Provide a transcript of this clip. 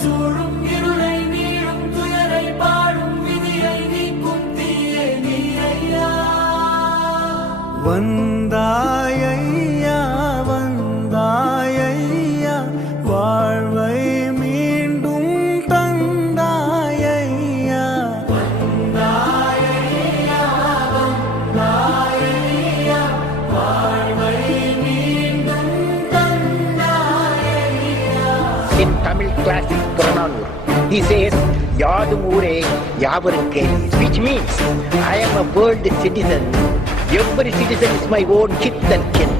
சூழும் இருளை நீளும் துயரை பாடும் விதியை நீக்கும் தீயே நீ ஐயா. வந்தாயையா வந்தாயையா வாழ்வை மீண்டும் தந்தாயையா. வந்தாயையா வந்தாயையா வாழ்வை மீண்டும் தந்தாயையா. In Tamil classic Purananur, he says, Yadum Ure Yavarke, which means I am a world citizen. Every citizen is my own kith and kin.